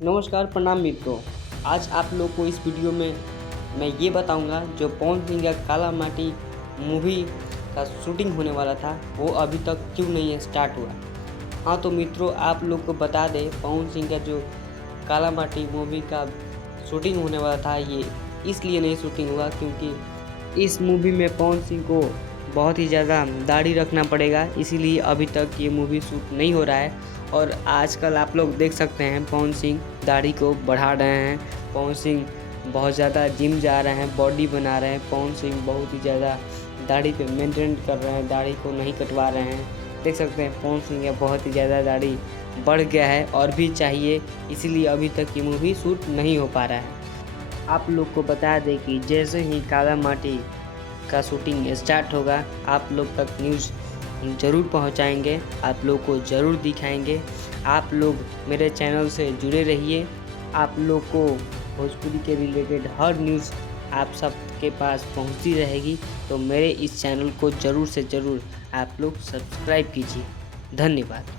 नमस्कार, प्रणाम मित्रों। आज आप लोग को इस वीडियो में मैं ये बताऊंगा जो पवन सिंह का काला माटी मूवी का शूटिंग होने वाला था वो अभी तक क्यों नहीं स्टार्ट हुआ। हाँ तो मित्रों, आप लोग को बता दें, पवन सिंह का जो काला माटी मूवी का शूटिंग होने वाला था ये इसलिए नहीं शूटिंग हुआ क्योंकि इस मूवी में पवन सिंह को बहुत ही ज़्यादा दाढ़ी रखना पड़ेगा, इसीलिए अभी तक ये मूवी शूट नहीं हो रहा है। और आजकल आप लोग देख सकते हैं पवन सिंह दाढ़ी को बढ़ा रहे हैं, पवन सिंह बहुत ज़्यादा जिम जा रहे हैं, बॉडी बना रहे हैं, पवन सिंह बहुत ही ज़्यादा दाढ़ी पे मेंटेन कर रहे हैं, दाढ़ी को नहीं कटवा रहे हैं। देख सकते हैं पवन सिंह का बहुत ही ज़्यादा दाढ़ी बढ़ गया है और भी चाहिए, इसीलिए अभी तक ये मूवी शूट नहीं हो पा रहा है। आप लोग को बता दें कि जैसे ही काला माटी का शूटिंग स्टार्ट होगा आप लोग तक न्यूज़ ज़रूर पहुंचाएंगे, आप लोग को ज़रूर दिखाएंगे। आप लोग मेरे चैनल से जुड़े रहिए, आप लोग को भोजपुरी के रिलेटेड हर न्यूज़ आप सबके पास पहुंचती रहेगी। तो मेरे इस चैनल को ज़रूर से ज़रूर आप लोग सब्सक्राइब कीजिए। धन्यवाद।